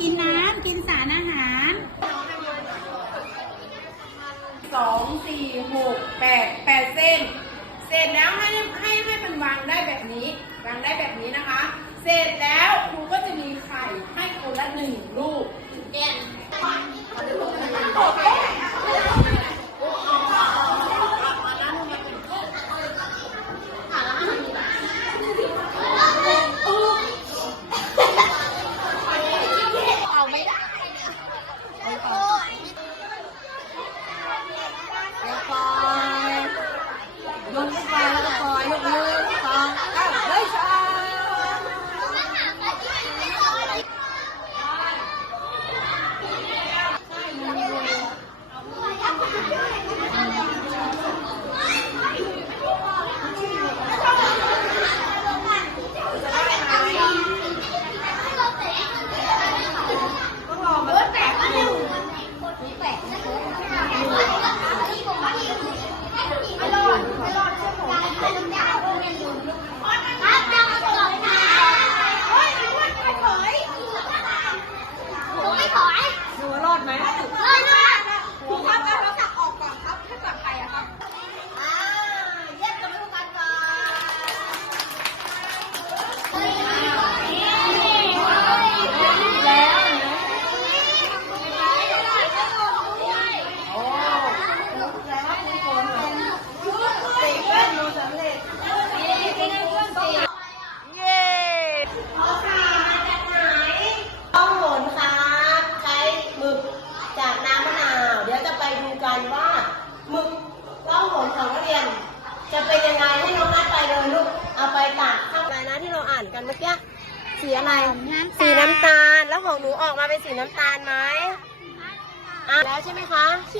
กินน้ำกินสารอาหารสองสี่หกแปดแปดเส้น เสร็จแล้วให้ให้ให้มันวางได้แบบนี้ วางได้แบบนี้นะคะ เสร็จแล้วครูก็จะมีไข่ให้คนละหนึ่งลูก เอาไม่ได้แล้วปล่อยโยนขึ้นมาแล้วก็ปล่อยลูกมือสองเก้าเฮ้ยสอง ไม่ถอย ดูว่ารอดไหม เลยนะครูครับเอาโทรศัพท์ออกก่อนครับให้ปลอดภัยอะครับ อ่าเย็ดกันไปทุกกันก่อนเย้ ต้องหนครับใช้หมึกจากน้ำมะนาว เดี๋ยวจะไปดูกันว่าหมึกต้องหนของนักเรียน จะเป็นยังไงให้น้องนัดไปเลยลูก เอาไปตักข้างในนะที่เราอ่านกันเมื่อกี้สีอะไร สีน้ำตาล แล้วของหนูออกมาเป็นสีน้ำตาลไหมอะแล้วใช่ไหมคะเขียนแล้วค่ะ